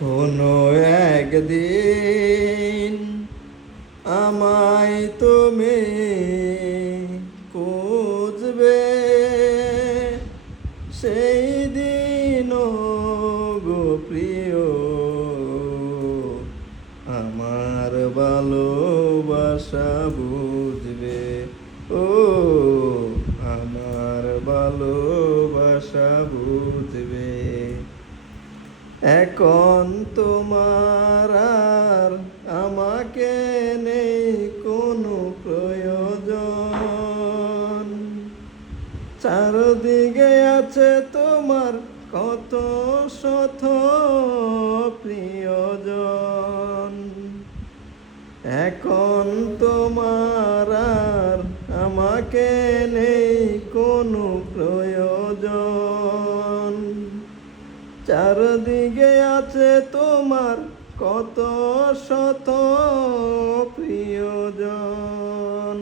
কোনো একদিন আমায় তুমি খুঁজবে, সেই দিন গো প্রিয় আমার ভালোবাসা বুঝবে। ও আমার ভালোবাসা বুঝবে। এখন তোমার আর আমাকে নেই কোনো প্রয়োজন, চারদিকে আছে তোমার কত শত প্রিয়জন। এখন তোমার আর আমাকে নেই কোনো প্রয়োজন, চারদিকে আছে তোমার কত শত প্রিয়জন।